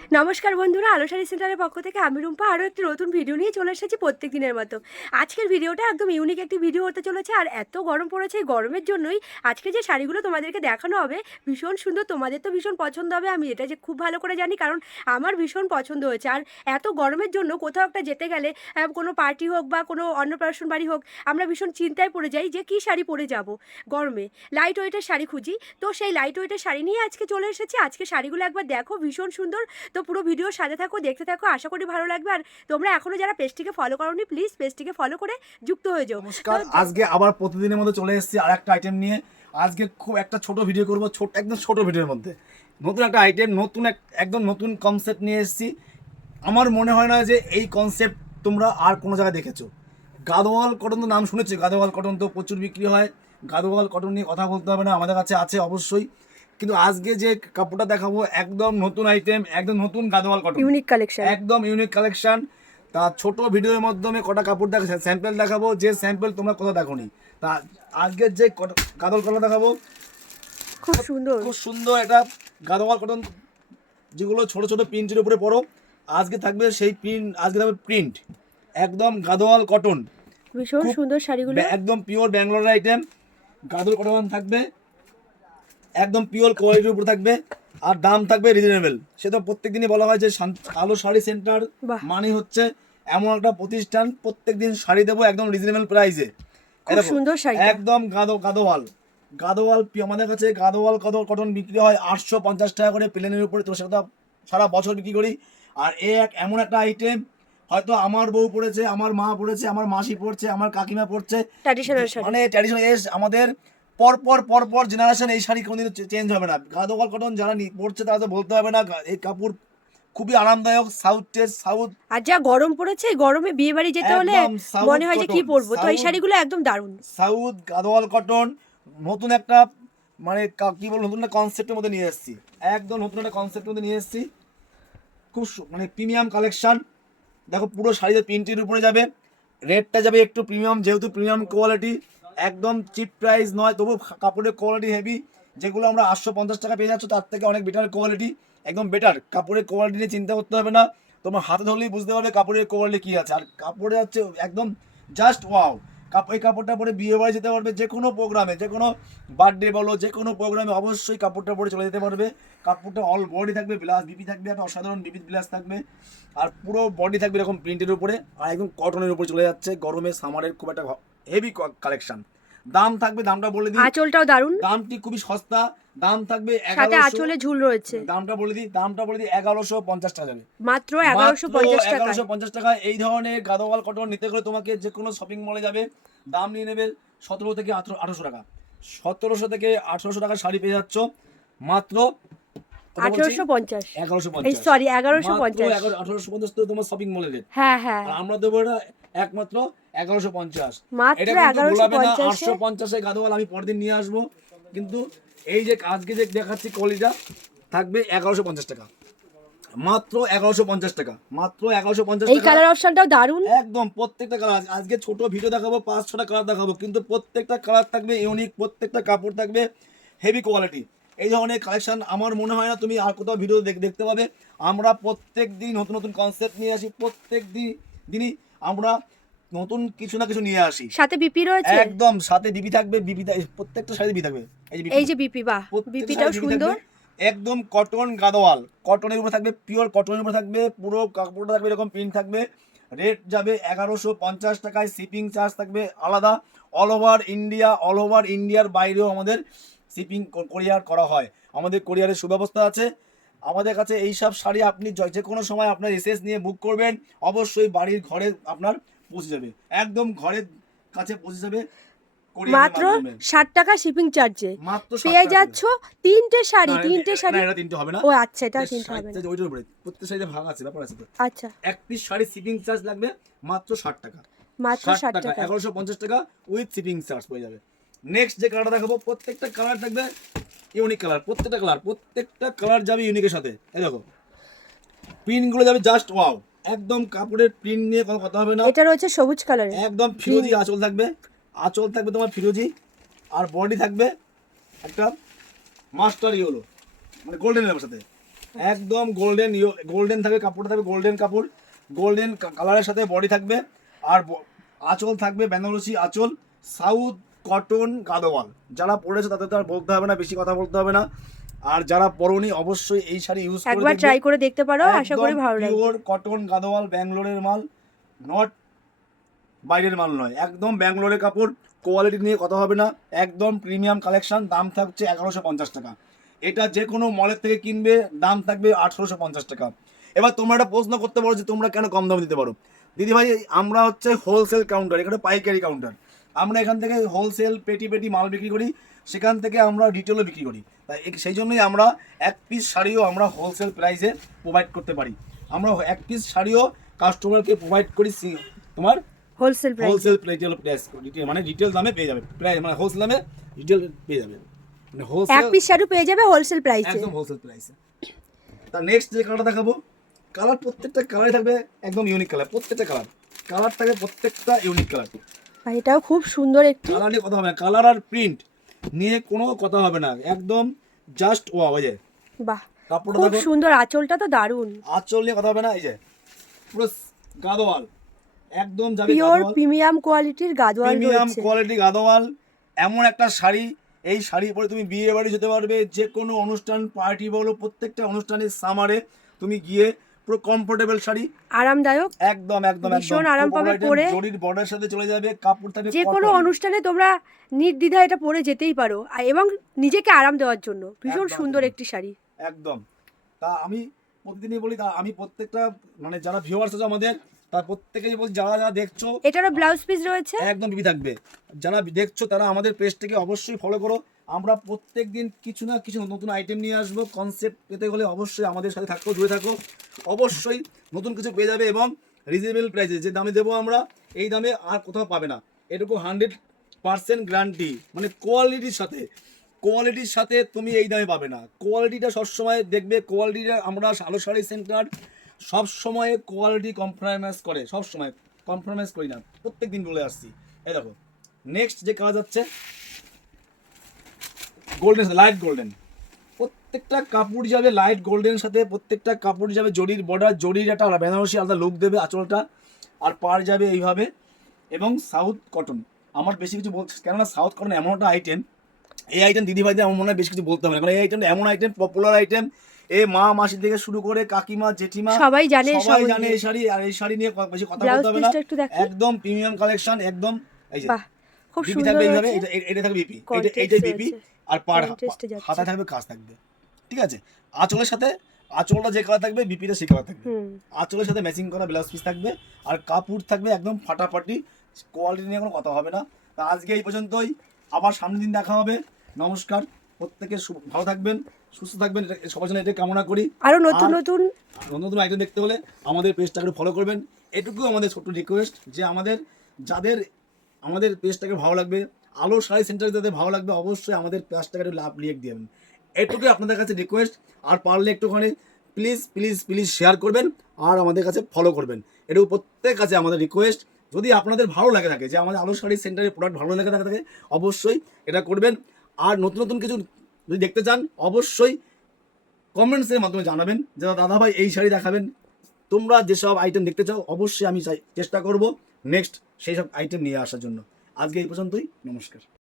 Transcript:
নমস্কার বন্ধুরা, আলো শাড়ি সেন্টারের পক্ষ থেকে আমি রুম্পা আরও একটি নতুন ভিডিও নিয়ে চলে এসেছি প্রত্যেক দিনের মতো। আজকের ভিডিওটা একদম ইউনিক একটি ভিডিও হতে চলেছে। আর এত গরম পড়েছে, এই গরমের জন্যই আজকে যে শাড়িগুলো তোমাদেরকে দেখানো হবে ভীষণ সুন্দর। তোমাদের তো ভীষণ পছন্দ হবে, আমি এটা যে খুব ভালো করে জানি, কারণ আমার ভীষণ পছন্দ হয়েছে। আর এত গরমের জন্য কোথাও একটা যেতে গেলে কোনো পার্টি হোক বা কোনো অন্নপ্রাশন বাড়ি হোক, আমরা ভীষণ চিন্তায় পড়ে যাই যে কী শাড়ি পরে যাব গরমে। লাইট ওয়েটের শাড়ি খুঁজি, তো সেই লাইট ওয়েটের শাড়ি নিয়ে আজকে চলে এসেছি। আজকে শাড়িগুলো একবার দেখো, ভীষণ সুন্দর। তো পুরো ভিডিও সাথে থাকো, দেখতে থাকো, আশা করি ভালো লাগবে। আর তোমরা এখনো যারা পেজটিকে ফলো করোনি, প্লিজ পেজটিকে ফলো করে যুক্ত হয়ে যাও। নমস্কার, আজকে আবার প্রতিদিনের মধ্যে চলে এসেছি আর একটা আইটেম নিয়ে। আজকে খুব একটা ছোট ভিডিও করব, একদম ছোট ভিডিওর মধ্যে নতুন একটা আইটেম, একদম নতুন কনসেপ্ট নিয়ে এসেছি। আমার মনে হয় না যে এই কনসেপ্ট তোমরা আর কোনো জায়গায় দেখেছো। গাদোয়াল কটন তো নাম শুনেছো, গাদোয়াল কটন তো প্রচুর বিক্রি হয়। গাদোয়াল কটন নিয়ে কথা বলতে হবে না, আমাদের কাছে আছে অবশ্যই। কিন্তু আজকে যে কাপড়টা দেখাবো একদম নতুন আইটেম, একদম নতুন গাদোয়াল কটন, ইউনিক কালেকশন, একদম ইউনিক কালেকশন। তা ছোট ভিডিওর মাধ্যমে কটা কাপড় স্যাম্পল দেখাবো, যে স্যাম্পল তোমরা কোথাও দেখোনি। তা আজকের যে গাদোয়াল কটন দেখাবো খুব সুন্দর, খুব সুন্দর একটা গাদোয়াল কটন, যেগুলো ছোট ছোট প্রিন্টের উপরে পড়ো। আজকে থাকবে সেই প্রিন্ট, আজকে থাকবে প্রিন্ট একদম গাদোয়াল কটন, ভীষণ সুন্দর শাড়িগুলো, একদম pure Bangalore item. Gadwal cotton থাকবে একদম পিওর কোয়ালিটির উপর থাকবে, আর দাম থাকবে রিজনেবল। সে তো প্রত্যেক দিনই বলা হয় যে আলো শাড়ি সেন্টার মানে হচ্ছে এমন একটা প্রতিষ্ঠান, প্রত্যেক দিন শাড়ি দেবো একদম রিজনেবল প্রাইসে। খুব সুন্দর শাড়ি, একদম গাদোয়াল আমাদের কাছে গাদোয়াল কটন বিক্রি হয় 850 টাকা করে প্লেনের উপরে। তো সেটা সারা বছর বিক্রি করি। আর এমন একটা আইটেম, হয়তো আমার বউ পড়েছে, আমার মা পড়েছে, আমার মাসি পড়ছে, আমার কাকিমা পড়ছে, ট্র্যাডিশনাল শাড়ি, মানে ট্র্যাডিশনাল আমাদের পর জেনারেশন এই শাড়ি কোনোদিন চেঞ্জ হবে না। গাদোয়াল কটন যারা পড়ছে তারা তো বলতে হবে না, এই কাপড় খুবই আরামদায়ক। সাউথ আর যা গরম পড়েছে, গরমে বিয়ে বাড়ি যেতে হলে মনে হয় যে কি পরবো, তো এই শাড়িগুলো একদম দারুণ। সাউথ গাদোয়াল কটন নতুন একটা, মানে কি বলবো, নতুন একটা কনসেপ্টের মধ্যে নিয়ে এসেছি, একদম নতুন একটা কনসেপ্টের মধ্যে নিয়ে এসেছি। খুব মানে প্রিমিয়াম কালেকশন। দেখো পুরো শাড়িতে প্রিন্টের উপরে যাবে, রেটটা যাবে একটু প্রিমিয়াম, যেহেতু প্রিমিয়াম কোয়ালিটি, একদম চিপ প্রাইস নয়, তবু কাপড়ের কোয়ালিটি হেভি। যেগুলো আমরা 850 টাকা পেয়ে যাচ্ছ তার থেকে অনেক বেটার কোয়ালিটি, একদম বেটার। কাপড়ের কোয়ালিটি নিয়ে চিন্তা করতে হবে না, তোমার হাতে ধরলেই বুঝতে পারবে কাপড়ের কোয়ালিটি কী আছে। আর কাপড়ে হচ্ছে একদম জাস্ট ওয়াও। এই কাপড়টা পরে বিয়ে বাড়ি যেতে পারবে, যে কোনো প্রোগ্রামে, যে কোনো বার্থডে বলো, যে কোনো প্রোগ্রামে অবশ্যই কাপড়টা পরে চলে যেতে পারবে। কাপড়টা অল বডি থাকবে, ব্লাউজ বিপি থাকবে, একটা অসাধারণ বিপি ব্লাউজ থাকবে, আর পুরো বডি থাকবে এরকম প্রিন্টের উপরে, আর একদম কটনের উপরে চলে যাচ্ছে। গরমে সামারের খুব একটা হেভি কালেকশন। দাম থাকবে, দামটা বলে দিই, আঁচলটাও দারুণ, দামটি খুবই সস্তা। দাম থাকবে সাথে আঁচলে ঝুল রয়েছে। দামটা বলে দিই 1150 টাকা যাবে, মাত্র 1150 টাকা। এই ধরনের গাদোয়াল কটন নিতে গেলে তোমাকে যে কোনো শপিং মলে যাবে, দাম নিয়ে নেবে 17 থেকে 1800 টাকা। 1700 থেকে 1800 টাকা শাড়ি পেয়ে যাচ্ছ মাত্র 1850 তো তোমার শপিং মলের রেট। হ্যাঁ হ্যাঁ, আমরা দেবো এটা একমাত্র 1150, মাত্র 850 গাদোয়াল আমি পরের দিন নিয়ে আসবো। কিন্তু এই যে আজকে যে দেখাচ্ছি কোয়ালিটিটা থাকবে 1150 টাকা, মাত্র 1150 টাকা, মাত্র 1150 এই টাকা। কালার অপশনটাও দারুণ, একদম প্রত্যেকটা কালার, আজকে ছোট ভিডিও দেখাবো 5-6টা কালার দেখাবো, কিন্তু প্রত্যেকটা কালার থাকবে ইউনিক, প্রত্যেকটা কাপড় থাকবে হেভি কোয়ালিটি। এই ধরনের কালেকশন আমার মনে হয় না তুমি আর কোথাও ভিডিও দেখতে পাবে। আমরা প্রত্যেক দিন নতুন নতুন কনসেপ্ট নিয়ে আসি, প্রত্যেক দিনই আমরা নতুন কিছু না কিছু নিয়ে আসি। সাথে বিপি রয়েছে, একদম সাথে বিপি থাকবে, প্রত্যেকটা শাড়ি বিপি থাকবে। এই যে বিপি, বাহ, বিপিটাও সুন্দর। একদম কটন গাদোয়াল, কটনের উপরে থাকবে, পিওর কটনের উপরে থাকবে, পুরো কাপড়টা থাকবে এরকম প্রিন্ট থাকবে। রেট যাবে 1150 টাকায়, শিপিং চার্জ থাকবে আলাদা। অল ওভার ইন্ডিয়ার বাইরেও আমাদের শিপিং কোরিয়ার করা হয়, আমাদের কোরিয়ারের সুব্যবস্থা আছে। আমাদের কাছে এইসব শাড়ি আপনি যে কোনো সময় আপনার এসএস নিয়ে বুক করবেন, অবশ্যই বাড়ির ঘরে আপনার পৌঁছে যাবে, একদম ঘরের কাছে পৌঁছে যাবে। মাত্র 60 টাকা শিপিং চার্জে পেয়ে যাচ্ছ তিনটে শাড়ি। এটা তিনটে হবে না, ও আচ্ছা, এটা তিনটে হবে না, ওইটার উপরে প্রত্যেক শাড়িতে ভাগ আছে, ব্যাপার আছে তো। আচ্ছা, এক পিস শাড়ি শিপিং চার্জ লাগবে মাত্র 60 টাকা, মাত্র 60 টাকা, 1150 টাকা উইথ শিপিং চার্জ হয়ে যাবে। নেক্সট যে কালারটা দেখাবো, প্রত্যেকটা কালার থাকবে ইউনিক কালার, প্রত্যেকটা কালার যাবে ইউনিকের সাথে। এই দেখো প্রিন্টগুলো যাবে জাস্ট ওয়াও, একদম কাপড়ের প্রিন্ট নিয়ে কোনো কথা হবে না। এটা রয়েছে সবুজ কালারে, একদম ফিরোজি আঁচল থাকবে তোমার ফিরোজি, আর বডি থাকবে একটা মাস্টার ইয়েলো, মানে গোল্ডেনের সাথে। একদম গোল্ডেন থাকবে, কাপড়টা থাকবে গোল্ডেন কাপড়, গোল্ডেন কালারের সাথে বডি থাকবে। আর আঁচল থাকবে বেনারসি আঁচল, সাউথ কটন গাদোয়াল। যারা পরেছে তাদের তো আর বলতে হবে না, বেশি কথা বলতে হবে না। আর যারা পরনি অবশ্যই এই শাড়ি ইউজ করে একবার ট্রাই করে দেখতে পারো, আশা করি ভালো লাগবে। পিওর কটন গাদোয়াল, ব্যাঙ্গালোরের মাল, নট বাইরের মাল নয়, একদম ব্যাঙ্গালোরের কাপড়। কোয়ালিটি নিয়ে কথা হবে না, একদম প্রিমিয়াম কালেকশন। দাম থাকছে 1150 টাকা। এটা যে কোনো মলের থেকে কিনবে দাম থাকবে 1850 টাকা। এবার তোমরা একটা প্রশ্ন করতে পারো যে তোমরা কেন কম দামে দিতে পারো। দিদি ভাই, আমরা হচ্ছে হোলসেল কাউন্টার, এখানে পাইকারি কাউন্টার। আমরা এখান থেকে হোলসেল পেটি পেটি মাল বিক্রি করি, সেখান থেকে আমরা রিটেলও বিক্রি করি। তাই সেই জন্যই আমরা এক পিস শাড়িও আমরা হোলসেল প্রাইসে প্রোভাইড করতে পারি। আমরা এক পিস শাড়িও কাস্টমারকে প্রোভাইড করি তোমার wholesale price, wholesale price, retail মানে রিটেল দামে পেয়ে যাবে, প্রায় মানে হোলসেল দামে রিটেল পেয়ে যাবে, মানে হোলসেল এক পিস শাড়ি পেয়ে যাবে হোলসেল প্রাইসে, একদম হোলসেল প্রাইসে। তার নেক্সট যে কালারটা দেখাবো, কালার প্রত্যেকটা কালারই থাকবে একদম ইউনিক কালার। প্রত্যেকটা কালার থাকবে প্রত্যেকটা ইউনিক কালার। আর এটাও খুব সুন্দর একটি, কালার নিয়ে কথা হবে না, কালার আর প্রিন্ট নিয়ে কোনো কথা হবে না, একদম জাস্ট ওয়াও। এই যে বাহ, কাপড়টা খুব দেখো, সুন্দর, আঁচলটা তো দারুণ, আঁচল নিয়ে কথা হবে না। এই যে পুরো গাদোয়াল, একদম যাবে পিওর গাদোয়াল, প্রিমিয়াম কোয়ালিটির গাদোয়াল প্রিমিয়াম রয়েছে। কোয়ালিটি গাদোয়াল। এমন একটা শাড়ি, এই শাড়ি পরে তুমি বিয়ে বাড়ি যেতে পারবে, যে কোনো অনুষ্ঠান পার্টি বলো, প্রত্যেকটা অনুষ্ঠানে সামারে তুমি গিয়ে পুরো কমফোর্টেবল শাড়ি, আরামদায়ক, একদম একদম ভীষণ আরাম পাবে পরে। জরির বর্ডার সাথে চলে যাবে, কাপড় থাকবে যে কোনো cotton। অনুষ্ঠানে তোমরা নির্দ্বিধা এটা পরে যেতেই পারো, এবং নিজেকে আরাম দেওয়ার জন্য ভীষণ একদম, সুন্দর একদম। একটি শাড়ি। একদম। তা আমি প্রতিদিনই বলি, তা আমি প্রত্যেকটা মানে যারা ভিউয়ার্স আছে আমাদের, তার প্রত্যেকেই বলছি, যারা যারা দেখছো এটারও ব্লাউজ পিস রয়েছে, একদম বিবি থাকবে। যারা দেখছো তারা আমাদের পেজটাকে অবশ্যই ফলো করো। আমরা প্রত্যেকদিন কিছু না কিছু নতুন আইটেম নিয়ে আসবো। কনসেপ্ট পেতে হলে অবশ্যই আমাদের সাথে থাকো, জুড়ে থাকো, অবশ্যই নতুন কিছু পেয়ে যাবে। এবং রিজনেবল প্রাইসে যে দামে দেবো আমরা, এই দামে আর কোথাও পাবে না। এটুকু 100% গ্যারান্টি, মানে কোয়ালিটির সাথে তুমি এই দামে পাবে না। কোয়ালিটিটা সবসময় দেখবে, কোয়ালিটিটা আমরা আলো শাড়ি সেন্টার সবসময় কোয়ালিটি কম্প্রোমাইজ করে, সবসময় কম্প্রোমাইজ করি না, প্রত্যেক দিন বলে আসছি। এই দেখো নেক্সট যে কাজ হচ্ছে গোল্ডেন, লাইট গোল্ডেন। প্রত্যেকটা কাপড় যাবে লাইট গোল্ডেন সাথে, প্রত্যেকটা কাপড় যাবে জরির বর্ডার, জরির একটা বেনারসি আলাদা লুক দেবে আঁচলটা, আর পার যাবে এইভাবে। এবং সাউথ কটন, আমার বেশি কিছু বলছি, কেননা সাউথ কটন এমন একটা আইটেম, এই আইটেম দিদিভাইদের আমার মনে হয় বেশি কিছু বলতে হবে না, কারণ এই আইটেমটা এমন আইটেম, পপুলার আইটেম। এ মা মাসি থেকে শুরু করে কাকিমা জেঠিমা সবাই জানে, সবাই জানে এই শাড়ি। আর এই শাড়ি নিয়ে বেশি কথা ব্লাউজ বলতে হবে না, পিসটা একটু দেখো, একদম প্রিমিয়াম কালেকশন। একদম এই যে বাহ, খুব বিপি সুন্দর থাকবে এইভাবে, হয়েছে, এটা থাকবে বিপি, Contrast এইটাই বিপি। রয়েছে, আর পার Contrast এ যাচ্ছে। হাতা থাকবে, কাজ থাকবে, ঠিক আছে। আঁচলের সাথে, আঁচলটা যে কালার থাকবে বিপিটা সেই কালার থাকবে, হুম, আঁচলের সাথে ম্যাচিং করা ব্লাউজ পিস থাকবে। আর কাপড় থাকবে একদম ফাটাফাটি, কোয়ালিটি নিয়ে কোনো কথা হবে না। তা আজকে এই পর্যন্তই, আবার সামনের দিন দেখা হবে। নমস্কার, প্রত্যেকে ভালো থাকবেন, সুস্থ থাকবেন, সবার জন্য এটা কামনা করি। আরো নতুন আর নতুন নতুন আইটেম দেখতে হলে আমাদের পেজটাকে ফলো করবেন, এটুকু আমাদের ছোট্ট রিকোয়েস্ট। যে যাদের আমাদের পেজটাকে ভালো লাগবে, আলো শাড়ি সেন্টার যাদের ভালো লাগবে, অবশ্যই আমাদের পেজটাকে একটু লাভ লিখ দিবেন, এটুকুই আপনাদের কাছে রিকোয়েস্ট। আর পারলে একটুখানি প্লিজ প্লিজ প্লিজ শেয়ার করবেন, আর আমাদের কাছে ফলো করবেন, এটুকু প্রত্যেক কাছে আমাদের রিকোয়েস্ট। যদি আপনাদের ভালো লাগে থাকে, যে আমাদের আলো শাড়ি সেন্টারের প্রোডাক্ট ভালো লাগে থাকে, অবশ্যই এটা করবেন। আর নতুন নতুন কিছু যদি দেখতে চান, অবশ্যই কমেন্টসের মাধ্যমে জানাবেন যে দাদা ভাই এই শাড়ি দেখাবেন। তোমরা যেসব আইটেম দেখতে চাও, অবশ্যই আমি চেষ্টা করব নেক্সট সেই সব আইটেম নিয়ে আসার জন্য। আজকে এই পর্যন্তই, নমস্কার।